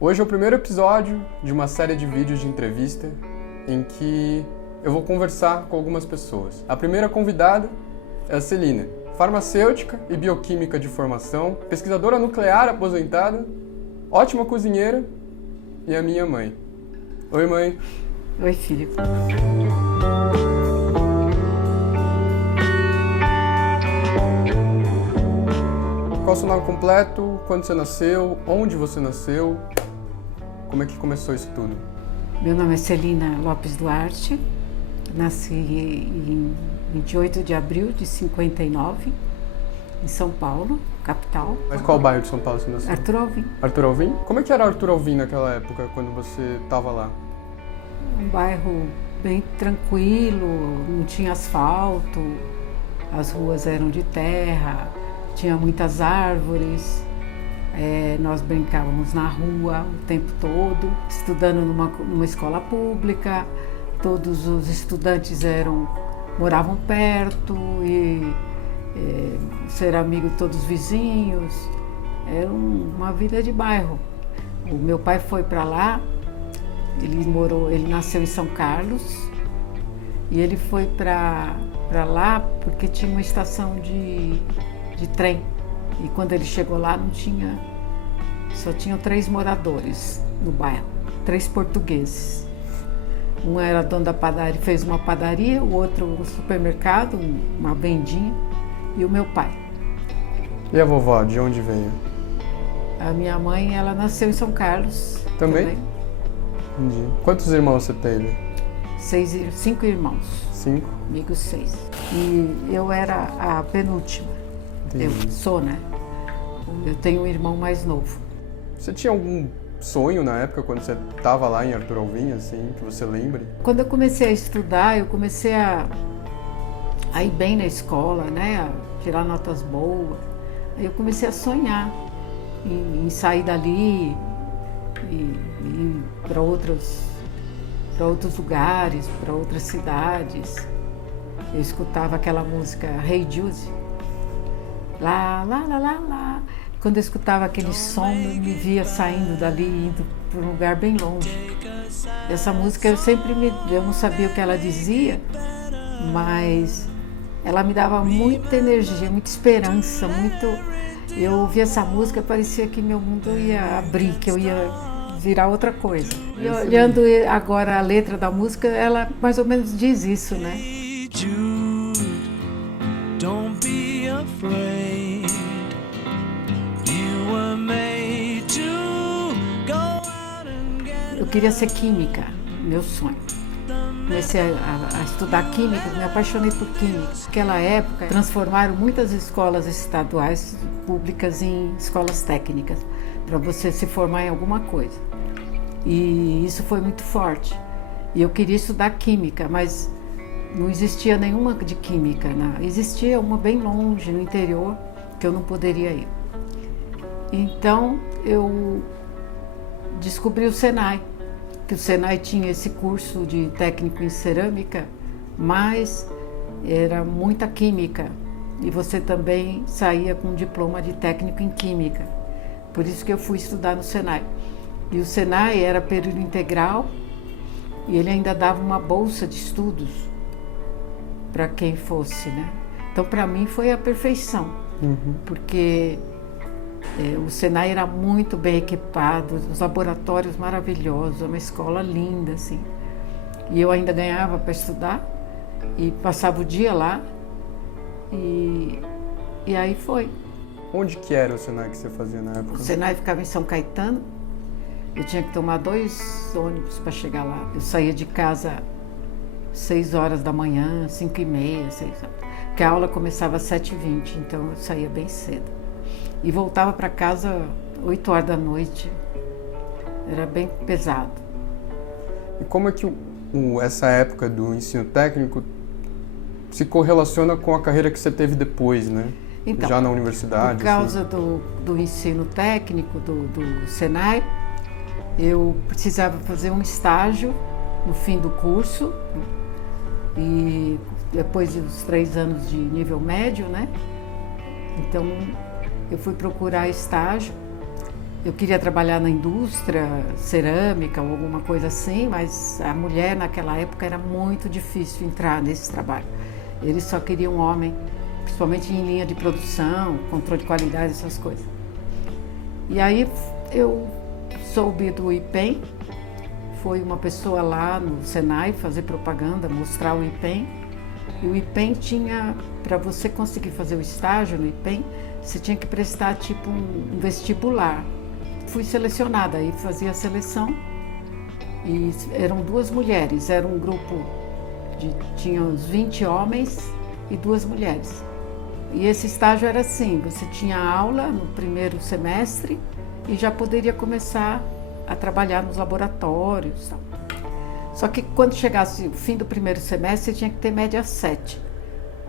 Hoje é o primeiro episódio de uma série de vídeos de entrevista em que eu vou conversar com algumas pessoas. A primeira convidada é a Celina, farmacêutica e bioquímica de formação, pesquisadora nuclear aposentada, ótima cozinheira e a minha mãe. Oi, mãe. Oi, filho. Qual o seu nome completo? Quando você nasceu? Onde você nasceu? Como é que começou isso tudo? Meu nome é Celina Lopes Duarte. Nasci em 28 de abril de 59, em São Paulo, capital. Mas qual bairro de São Paulo você nasceu? Arthur Alvim. Arthur Alvim? Como é que era Arthur Alvim naquela época, quando você estava lá? Um bairro bem tranquilo, não tinha asfalto, as ruas eram de terra, tinha muitas árvores. Nós brincávamos na rua o tempo todo, estudando numa escola pública. Todos os estudantes moravam perto e ser amigo de todos os vizinhos. Era uma vida de bairro. O meu pai foi para lá, ele nasceu em São Carlos e ele foi para lá porque tinha uma estação de trem. E quando ele chegou lá só tinham 3 moradores no bairro, 3 portugueses. Um era dono da padaria, fez uma padaria, o outro um supermercado, uma vendinha, e o meu pai. E a vovó, de onde veio? A minha mãe, ela nasceu em São Carlos. Também? Entendi. Quantos irmãos você teve? 5 irmãos. 5? Comigo 6. E eu era a penúltima. Entendi. Eu sou, né? Eu tenho um irmão mais novo. Você tinha algum sonho na época, quando você estava lá em Arthur Alvim, assim, que você lembre? Quando eu comecei a estudar, eu comecei a ir bem na escola, né? A tirar notas boas. Aí eu comecei a sonhar em sair dali e ir para outros lugares, para outras cidades. Eu escutava aquela música Hey Jude. Lá, lá, lá, lá, lá. Quando eu escutava aquele som, eu me via saindo dali, indo para um lugar bem longe. Essa música eu não sabia o que ela dizia, mas ela me dava muita energia, muita esperança, Eu ouvia essa música, parecia que meu mundo ia abrir, que eu ia virar outra coisa. E olhando agora a letra da música, ela mais ou menos diz isso, né? Don't be afraid. You were made to go out and get. Eu queria ser química, meu sonho. Comecei a estudar química, me apaixonei por química. Naquela época, transformaram muitas escolas estaduais públicas em escolas técnicas, para você se formar em alguma coisa. E isso foi muito forte. E eu queria estudar química, mas não existia nenhuma de química, né? Existia uma bem longe, no interior, que eu não poderia ir. Então, eu descobri o Senai, que o Senai tinha esse curso de técnico em cerâmica, mas era muita química, e você também saía com um diploma de técnico em química. Por isso que eu fui estudar no Senai. E o Senai era período integral, e ele ainda dava uma bolsa de estudos para quem fosse, né? Então, para mim, foi a perfeição, porque o Senai era muito bem equipado, os laboratórios maravilhosos, uma escola linda, assim. E eu ainda ganhava para estudar, e passava o dia lá, e aí foi. Onde que era o Senai que você fazia na época? O Senai ficava em São Caetano, eu tinha que tomar 2 ônibus para chegar lá. Eu saía de casa 6 horas da manhã, 5h30, 6 horas. Porque a aula começava às 7h20, então eu saía bem cedo. E voltava para casa 8 horas da noite. Era bem pesado. E como é que essa época do ensino técnico se correlaciona com a carreira que você teve depois, né? Então, já na universidade? Por causa do ensino técnico do Senai, eu precisava fazer um estágio no fim do curso, e depois dos 3 anos de nível médio, né? Então, eu fui procurar estágio Eu queria trabalhar na indústria, cerâmica ou alguma coisa assim, mas a mulher naquela época era muito difícil entrar nesse trabalho. Eles só queriam um homem, principalmente em linha de produção, controle de qualidade, essas coisas. E aí eu soube do IPEM, foi uma pessoa lá no Senai fazer propaganda, mostrar o IPEM. E o IPEM tinha, para você conseguir fazer o estágio no IPEM, você tinha que prestar tipo um vestibular. Fui selecionada, aí fazia a seleção e eram 2 mulheres, era um grupo tinha uns 20 homens e 2 mulheres. E esse estágio era assim, você tinha aula no primeiro semestre e já poderia começar a trabalhar nos laboratórios. Só que quando chegasse o fim do primeiro semestre, você tinha que ter média 7.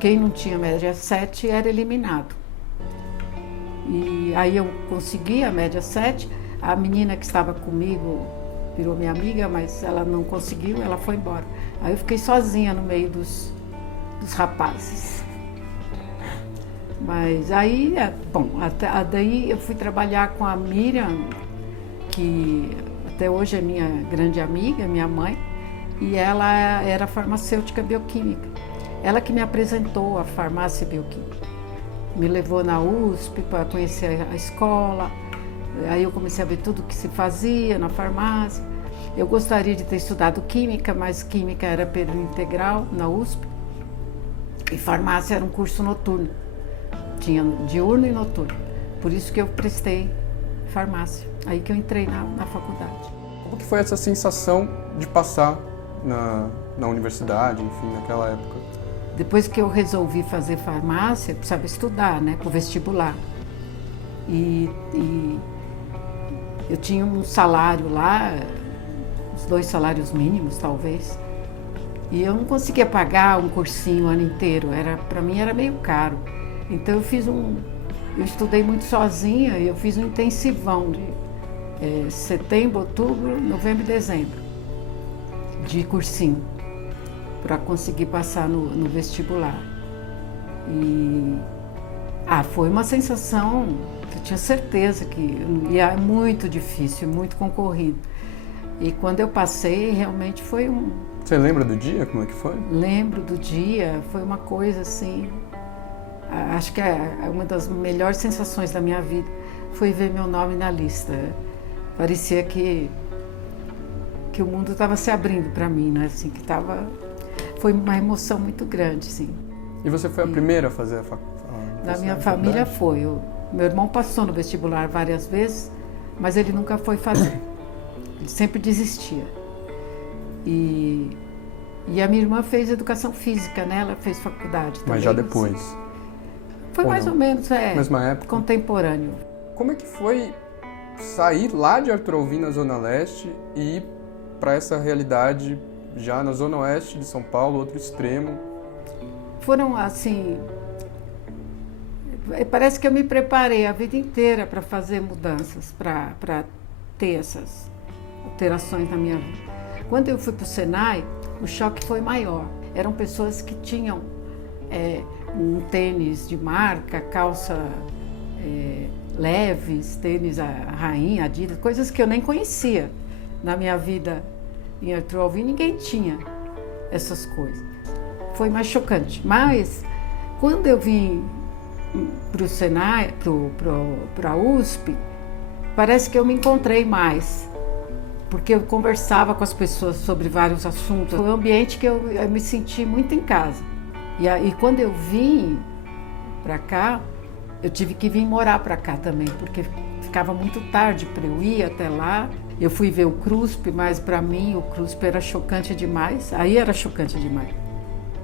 Quem não tinha média 7 era eliminado. E aí eu consegui a média 7, a menina que estava comigo virou minha amiga, mas ela não conseguiu, ela foi embora. Aí eu fiquei sozinha no meio dos rapazes. Mas aí, daí eu fui trabalhar com a Miriam, que até hoje é minha grande amiga, minha mãe, e ela era farmacêutica bioquímica. Ela que me apresentou a farmácia bioquímica. Me levou na USP para conhecer a escola, aí eu comecei a ver tudo o que se fazia na farmácia. Eu gostaria de ter estudado química, mas química era período integral na USP e farmácia era um curso noturno, tinha diurno e noturno, por isso que eu prestei farmácia, aí que eu entrei na faculdade. Como que foi essa sensação de passar na universidade, enfim, naquela época? Depois que eu resolvi fazer farmácia, eu precisava estudar, né, para o vestibular. E eu tinha um salário lá, uns 2 salários mínimos, talvez. E eu não conseguia pagar um cursinho o ano inteiro, para mim era meio caro. Então eu estudei muito sozinha e eu fiz um intensivão de setembro, outubro, novembro e dezembro, de cursinho, para conseguir passar no vestibular. E foi uma sensação que eu tinha certeza que ia muito difícil, muito concorrido. E quando eu passei, realmente foi Você lembra do dia? Como é que foi? Lembro do dia, foi uma coisa assim, acho que uma das melhores sensações da minha vida foi ver meu nome na lista. Parecia que o mundo estava se abrindo para mim, né? Assim, foi uma emoção muito grande, sim. E você foi a primeira a fazer a faculdade? Na minha família foi. Meu irmão passou no vestibular várias vezes, mas ele nunca foi fazer. Ele sempre desistia. E a minha irmã fez educação física, né? Ela fez faculdade também. Mas já depois? Foi mais ou menos, mesma época? Contemporâneo. Como é que foi sair lá de Arthur Alvim, na Zona Leste, e ir para essa realidade já na Zona Oeste de São Paulo, outro extremo? Foram assim... Parece que eu me preparei a vida inteira para fazer mudanças, para ter essas alterações na minha vida. Quando eu fui para o Senai, o choque foi maior. Eram pessoas que tinham um tênis de marca, calça leves, tênis Rainha, Adidas, coisas que eu nem conhecia na minha vida em Arthur Alvim. Ninguém tinha essas coisas. Foi mais chocante. Mas quando eu vim para o Senai, para a USP, parece que eu me encontrei mais, porque eu conversava com as pessoas sobre vários assuntos. Foi um ambiente que eu me senti muito em casa. E quando eu vim para cá, eu tive que vir morar para cá também, porque ficava muito tarde para eu ir até lá. Eu fui ver o CRUSP, mas para mim o CRUSP era chocante demais. Aí era chocante demais.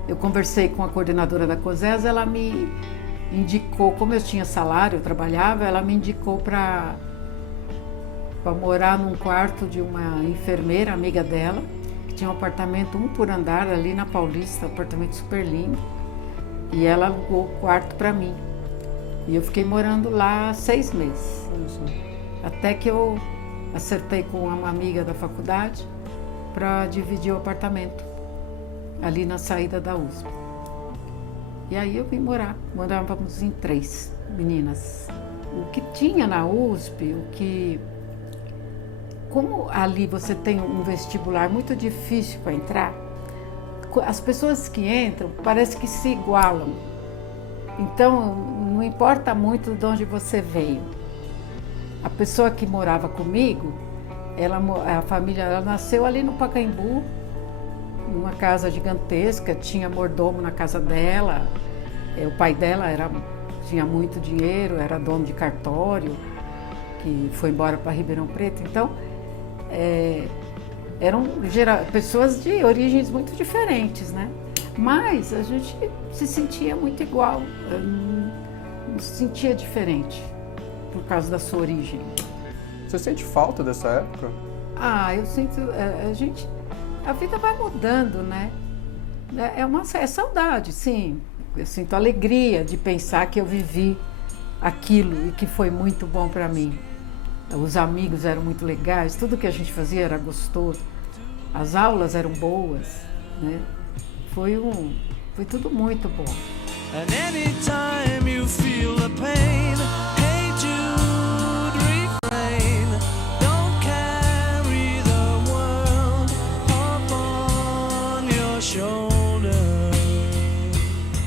Eu conversei com a coordenadora da COSES, ela me indicou, como eu tinha salário, eu trabalhava, ela me indicou para morar num quarto de uma enfermeira, amiga dela, que tinha um apartamento 1 por andar ali na Paulista, um apartamento super lindo. E ela alugou o quarto para mim. E eu fiquei morando lá 6 meses. Até que eu acertei com uma amiga da faculdade para dividir o apartamento ali na saída da USP. E aí eu vim morar. Morávamos em 3 meninas. O que tinha na USP, como ali você tem um vestibular muito difícil para entrar, as pessoas que entram parece que se igualam. Então, não importa muito de onde você veio. A pessoa que morava comigo, a família ela nasceu ali no Pacaembu, numa casa gigantesca, tinha mordomo na casa dela. O pai dela tinha muito dinheiro, era dono de cartório, que foi embora para Ribeirão Preto. Então, eram pessoas de origens muito diferentes, né? Mas a gente se sentia muito igual, não se sentia diferente por causa da sua origem. Você sente falta dessa época? Eu sinto, a vida vai mudando, né? É saudade, sim. Eu sinto alegria de pensar que eu vivi aquilo e que foi muito bom para mim. Os amigos eram muito legais, tudo que a gente fazia era gostoso. As aulas eram boas, né? Foi tudo muito bom. And anytime you feel the pain, hey Jude, refrain. Don't carry the world upon your shoulder.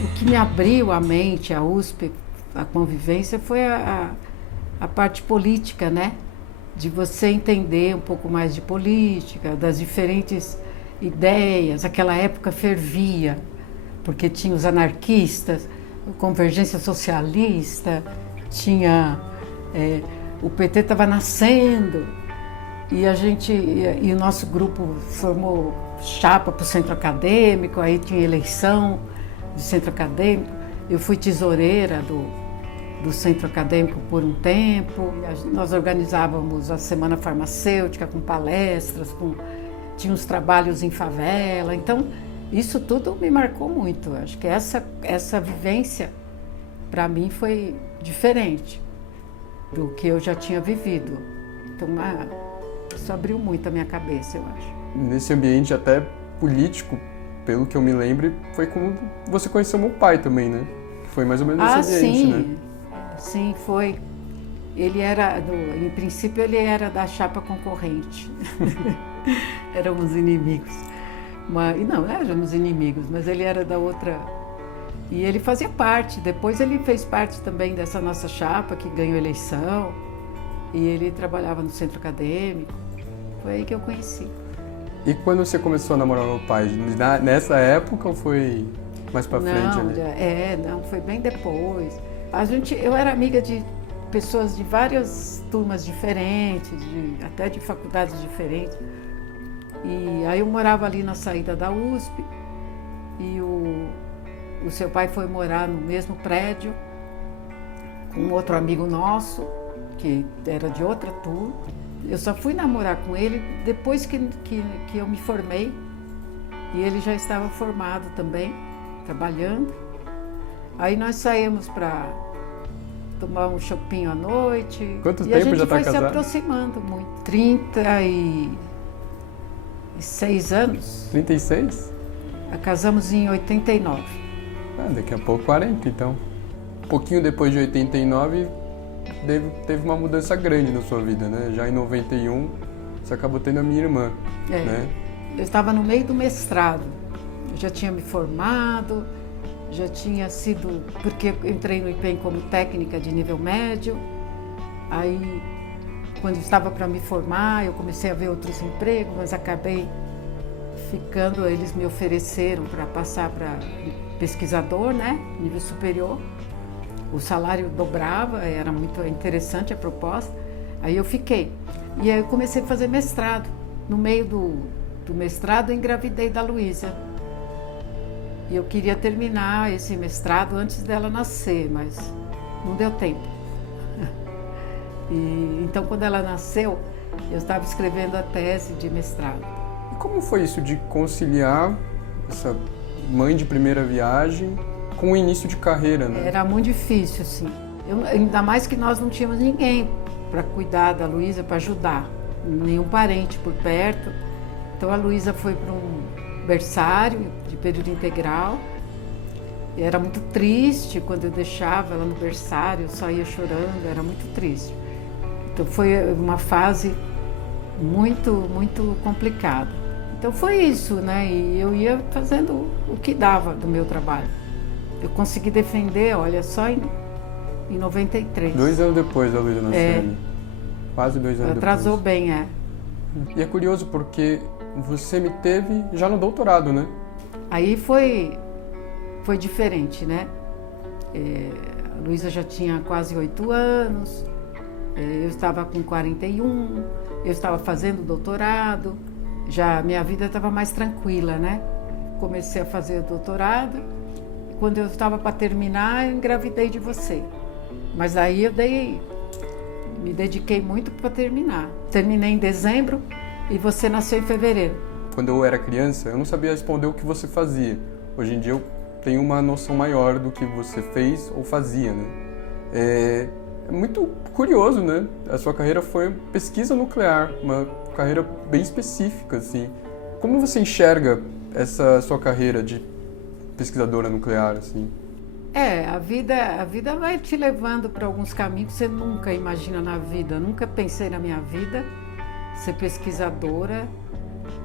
O que me abriu a mente, a USP, a convivência, foi a parte política, né? De você entender um pouco mais de política, das diferentes ideias. Aquela época fervia, porque tinha os anarquistas, a Convergência Socialista, o PT estava nascendo e o nosso grupo formou chapa para o centro acadêmico, aí tinha eleição do centro acadêmico. Eu fui tesoureira do centro acadêmico por um tempo. Nós organizávamos a semana farmacêutica com palestras, tinha uns trabalhos em favela. Então, isso tudo me marcou muito. Acho que essa vivência, para mim, foi diferente do que eu já tinha vivido. Então, isso abriu muito a minha cabeça, eu acho. Nesse ambiente até político, pelo que eu me lembro, foi como você conheceu meu pai também, né? Foi mais ou menos nesse ambiente, sim. Né? Sim, foi. Em princípio, ele era da chapa concorrente. Éramos inimigos. Não éramos inimigos, mas ele era da outra. E ele fazia parte. Depois ele fez parte também dessa nossa chapa, que ganhou eleição. E ele trabalhava no centro acadêmico. Foi aí que eu conheci. E quando você começou a namorar meu pai? Nessa época ou foi mais pra frente? Não, foi bem depois. Eu era amiga de pessoas de várias turmas diferentes, até de faculdades diferentes. E aí eu morava ali na saída da USP e o seu pai foi morar no mesmo prédio com outro amigo nosso, que era de outra turma. Eu só fui namorar com ele depois que eu me formei e ele já estava formado também, trabalhando. Aí nós saímos para tomar um chopinho à noite. Quanto tempo já está casado? E a gente foi se aproximando muito. 36 anos. 36? Casamos em 89. Daqui a pouco 40, então. Um pouquinho depois de 89, teve uma mudança grande na sua vida, né? Já em 91, você acabou tendo a minha irmã, né? Eu estava no meio do mestrado. Eu já tinha me formado, já tinha sido... Porque eu entrei no IPEM como técnica de nível médio. Aí, quando eu estava para me formar, eu comecei a ver outros empregos, mas acabei ficando... Eles me ofereceram para passar para pesquisador, né? Nível superior. O salário dobrava, era muito interessante a proposta. Aí eu fiquei. E aí eu comecei a fazer mestrado. No meio do mestrado, eu engravidei da Luísa. E eu queria terminar esse mestrado antes dela nascer, mas não deu tempo. Então, quando ela nasceu, eu estava escrevendo a tese de mestrado. E como foi isso de conciliar essa mãe de primeira viagem com o início de carreira, né? Era muito difícil, assim. Ainda mais que nós não tínhamos ninguém para cuidar da Luísa, para ajudar. Nenhum parente por perto. Então a Luísa foi para um berçário de período integral. E era muito triste quando eu deixava ela no berçário, eu saía chorando, era muito triste. Então foi uma fase muito, muito complicada. Então foi isso, né? E eu ia fazendo o que dava do meu trabalho. Eu consegui defender, olha, só em 93. 2 anos depois da Luísa Nascimento. Quase 2 anos Atrasou depois. bem, é. E é curioso porque você me teve já no doutorado, né? Aí foi diferente, né? A Luísa já tinha quase 8 anos, eu estava com 41, eu estava fazendo doutorado, já minha vida estava mais tranquila, né? Comecei a fazer o doutorado e quando eu estava para terminar, eu engravidei de você. Mas aí eu me dediquei muito para terminar. Terminei em dezembro e você nasceu em fevereiro. Quando eu era criança, eu não sabia responder o que você fazia. Hoje em dia eu tenho uma noção maior do que você fez ou fazia, né? É muito curioso, né? A sua carreira foi pesquisa nuclear, uma carreira bem específica, assim. Como você enxerga essa sua carreira de pesquisadora nuclear, assim? A vida vai te levando para alguns caminhos que você nunca imagina na vida. Eu nunca pensei na minha vida ser pesquisadora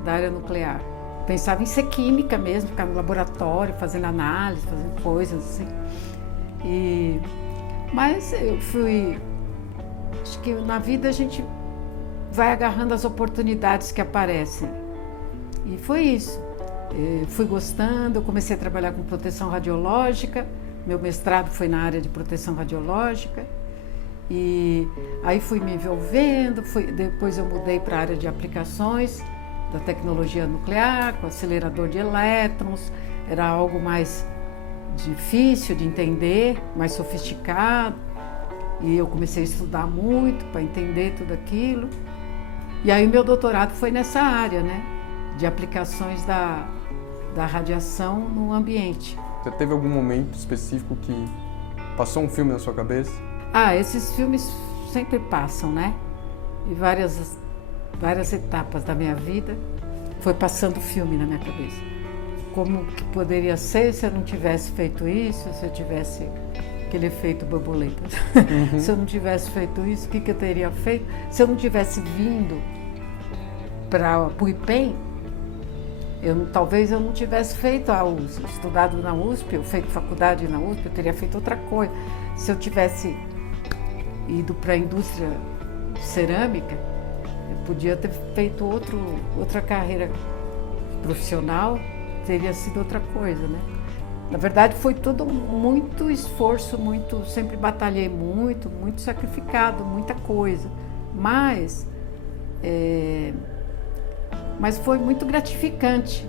da área nuclear. Pensava em ser química mesmo, ficar no laboratório, fazendo análise, fazendo coisas assim. Mas eu fui... Acho que na vida a gente vai agarrando as oportunidades que aparecem. E foi isso. Eu fui gostando, eu comecei a trabalhar com proteção radiológica. Meu mestrado foi na área de proteção radiológica. E aí fui me envolvendo, depois eu mudei para a área de aplicações da tecnologia nuclear, com acelerador de elétrons. Era algo mais difícil de entender, mais sofisticado. E eu comecei a estudar muito para entender tudo aquilo. E aí o meu doutorado foi nessa área, né? De aplicações da radiação no ambiente. Você teve algum momento específico que passou um filme na sua cabeça? Esses filmes sempre passam, né? E várias etapas da minha vida foi passando filme na minha cabeça. Como que poderia ser se eu não tivesse feito isso, se eu tivesse aquele efeito borboleta. Uhum. Se eu não tivesse feito isso, o que eu teria feito? Se eu não tivesse vindo para o IPEM, talvez eu não tivesse feito a USP, estudado na USP, ou feito faculdade na USP, eu teria feito outra coisa. Se eu tivesse ido para a indústria cerâmica, eu podia ter feito outra carreira profissional, teria sido outra coisa, né? Na verdade, foi tudo muito esforço, sempre batalhei muito sacrificado, muita coisa. Mas foi muito gratificante,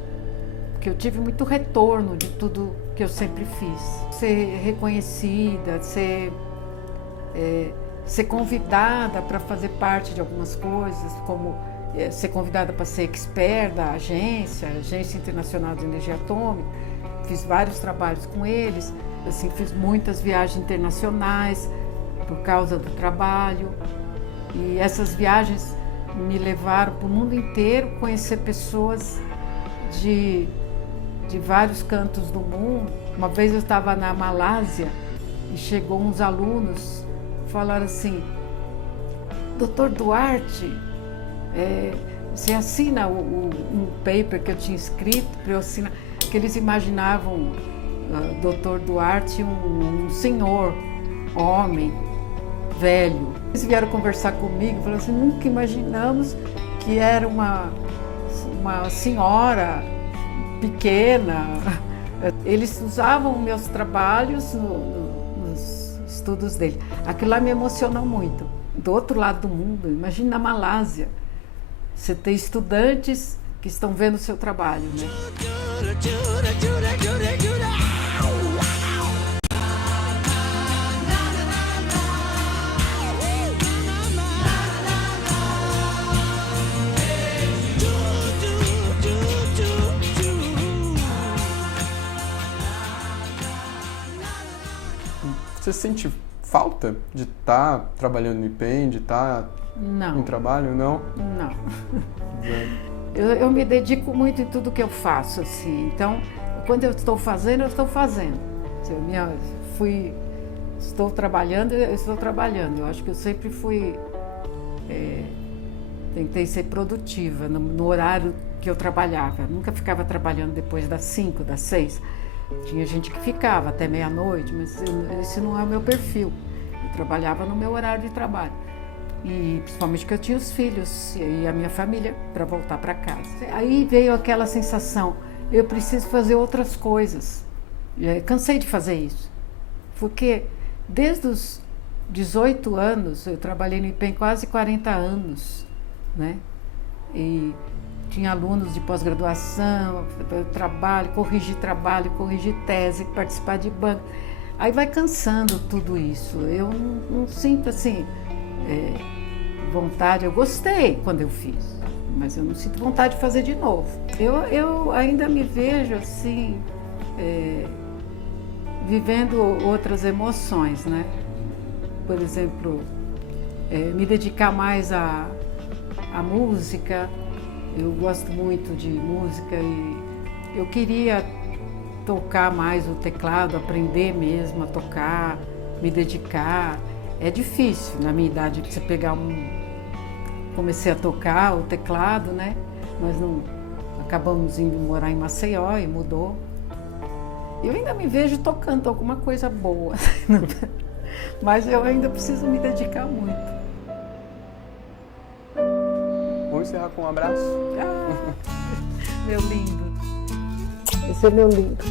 porque eu tive muito retorno de tudo que eu sempre fiz. Ser reconhecida, ser convidada para fazer parte de algumas coisas, como ser convidada para ser expert da Agência Internacional de Energia Atômica. Fiz vários trabalhos com eles, assim, fiz muitas viagens internacionais por causa do trabalho. E essas viagens me levaram para o mundo inteiro, conhecer pessoas de vários cantos do mundo. Uma vez eu estava na Malásia e chegou uns alunos, falaram assim: Dr. Duarte, você assina um paper que eu tinha escrito para eu assinar, que eles imaginavam Dr. Duarte um senhor, homem, velho. Eles vieram conversar comigo e falaram assim: nunca imaginamos que era uma senhora pequena. Eles usavam meus trabalhos nos estudos dele. Aquilo lá me emocionou muito. Do outro lado do mundo, imagina na Malásia, você ter estudantes que estão vendo o seu trabalho, né? Você sente falta de estar trabalhando no IPEM, de estar em trabalho, não? Não. Eu me dedico muito em tudo que eu faço, assim. Então, quando eu estou fazendo, eu estou fazendo. Estou trabalhando, eu estou trabalhando. Eu acho que eu sempre tentei ser produtiva no horário que eu trabalhava. Eu nunca ficava trabalhando depois das 5, das 6. Tinha gente que ficava até meia-noite, mas esse não é o meu perfil. Eu trabalhava no meu horário de trabalho. E principalmente que eu tinha os filhos e a minha família para voltar para casa. Aí veio aquela sensação, eu preciso fazer outras coisas. Cansei de fazer isso. Porque desde os 18 anos, eu trabalhei no IPEM quase 40 anos, né? E tinha alunos de pós-graduação, corrigir tese, participar de banco. Aí vai cansando tudo isso. Eu não sinto assim vontade. Eu gostei quando eu fiz, mas eu não sinto vontade de fazer de novo. Eu ainda me vejo assim, vivendo outras emoções, né? Por exemplo, me dedicar mais à música. Eu gosto muito de música e eu queria tocar mais o teclado, aprender mesmo a tocar, me dedicar. É difícil na minha idade você pegar comecei a tocar o teclado, né? Nós não acabamos indo morar em Maceió e mudou. Eu ainda me vejo tocando alguma coisa boa, mas eu ainda preciso me dedicar muito. Vamos encerrar com um abraço? Meu lindo. Esse é meu lindo.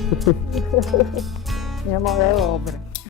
Minha maior obra.